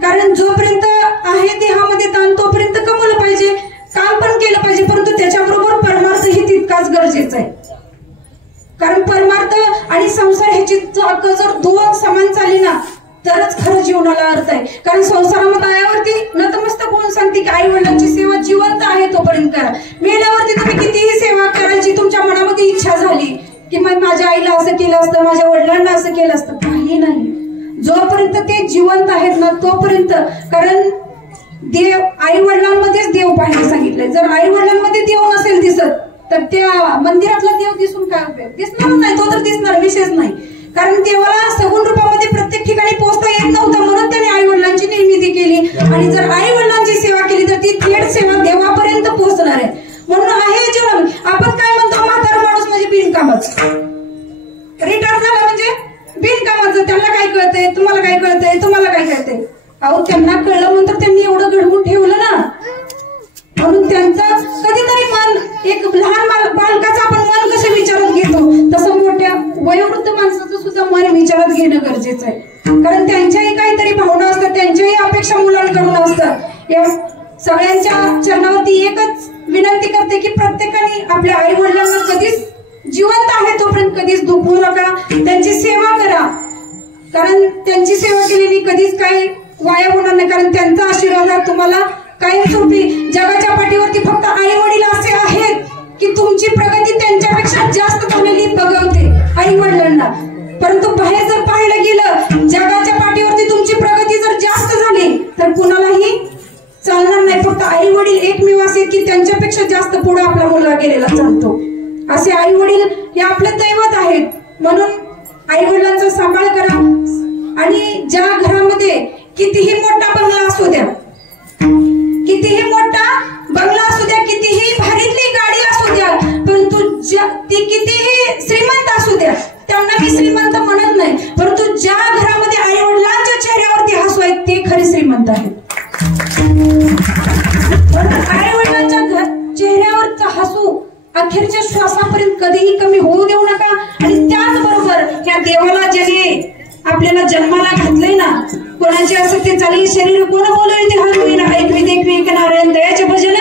कारण जोपर्यंत आहे देहामध्ये ताण तोपर्यंत कमवलं पाहिजे, काम पण केलं पाहिजे. परंतु त्याच्याबरोबर परमार्थ हे तितकाच गरजेचं आहे. कारण परमार्थ आणि संसार ह्याची जर दोन समान चालली ना तरच खरं जीवनाला अर्थ आहे. कारण संसारामध्ये आयावरती नतमस्तक होऊन सांगते की आई वडिलांची सेवा जिवंत आहे तोपर्यंत करा. मेल्यावरती तुम्ही कितीही सेवा करायची तुमच्या मनामध्ये इच्छा झाली की मग माझ्या आईला असं केलं असतं, माझ्या वडिलांना असं केलं असतं, काही नाही. जोपर्यंत ते जिवंत आहेत ना तोपर्यंत. कारण देव आई वडिलांमध्येच देव पाहायला सांगितलंय. जर आई वडिलांमध्ये देव नसेल दिसत तर त्या मंदिरातला देव दिसून काय उपयोग, दिसणार नाही. तो तर दिसणार विषयच नाही. कारण देवाला सगुण रूपामध्ये प्रत्येक ठिकाणी पोहोचता येत नव्हतं, म्हणून त्याने आई वडिलांची निर्मिती केली. आणि जर आई वडिलांची सेवा केली तर ती थेट सेवा देवापर्यंत पोहोचणार आहे. म्हणून आहे जीवन. आपण काय म्हणतो, म्हातारा माणूस म्हणजे बिनकामाच, रिटायर झाला म्हणजे बिनकामाचं. त्यांना काय कळतंय, तुम्हाला काय कळतंय, तुम्हाला काय कळतंय. अहो त्यांना कळलं म्हणून त्यांनी एवढं घडवून ठेवलं ना. म्हणून त्यांचं कधीतरी मन, एक लहान बालकाचं आपण मन कसं विचारात घेतो तसं मोठ्या वयोवृद्ध माणसाचं सुद्धा मन विचारात घेणं गरजेचं आहे. कारण त्यांच्याही काहीतरी भावना असतात, त्यांच्याही अपेक्षा मुलांकडून असतात. या सगळ्यांच्या चरणावरती एकच विनंती करते की प्रत्येकाने आपल्या आई वडिलांना कधीच जिवंत आहे तोपर्यंत कधीच दुखवू नका, त्यांची सेवा करा. कारण त्यांची सेवा केलेली कधीच काही वाया होणार नाही. कारण त्यांचा आशीर्वाद तुम्हाला कायमस्वरूपी जगाच्या पाठीवरती फक्त आई वडील असे आहेत की तुमची प्रगती त्यांच्यापेक्षा जास्त झालेली बघवते आई वडिलांना. परंतु बाहेर जर पाहायला गेलं जगाच्या पाठीवरती तुमची प्रगती जर जास्त झाली तर कुणालाही चालणार नाही. फक्त आई वडील एकमेव असे की त्यांच्यापेक्षा जास्त पुढे आपला मुलगा गेलेला चालतो. असे आई वडील हे आपलं दैवत आहेत. म्हणून आई वडिलांचा सांभाळ करा. आणि ज्या घरामध्ये कितीही मोठा बंगला असू द्या, कितीही मोठा बंगला असू द्या, कितीही भारीतली गाडी असू द्या, परंतु ती कितीही श्रीमंत असू द्या, त्यांना मी श्रीमंत म्हणत नाही. परंतु ज्या घरामध्ये आई वडिलांच्या चेहऱ्यावरती हसू आहेत ते खरे श्रीमंत आहेत. आई वडिलांच्या चेहऱ्यावरचा हसू अखेरच्या श्वासापर्यंत कधीही कमी होऊ देऊ नका. आणि त्याचबरोबर या देवाला ज्याने आपल्याला जन्माला घातलंय ना, कोणाचे असं ते चालेल शरीर कोण बोलवले ते हरविना, ऐकवी देखवी नारायण दयाचे भजन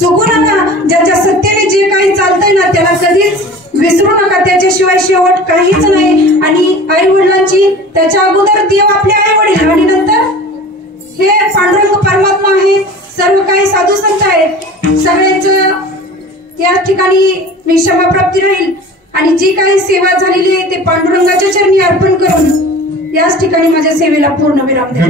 चुकू नका. ज्याच्या सत्याने जे काही चालतंय ना त्याला कधीच विसरू नका. त्याच्याशिवाय शेवट काहीच नाही. आणि आई वडिलांची त्याच्या अगोदर देव आपले आई वडील आणि नंतर हे पांडुरंग परमात्मा आहे. सर्व काही साधू संत आहेत. सगळ्यांचं या ठिकाणी मी क्षमा प्राप्ती राहील. आणि जी काही सेवा झालेली आहे ते पांडुरंगाच्या चरणी अर्पण करून याच ठिकाणी माझ्या सेवेला पूर्ण विराम द्या.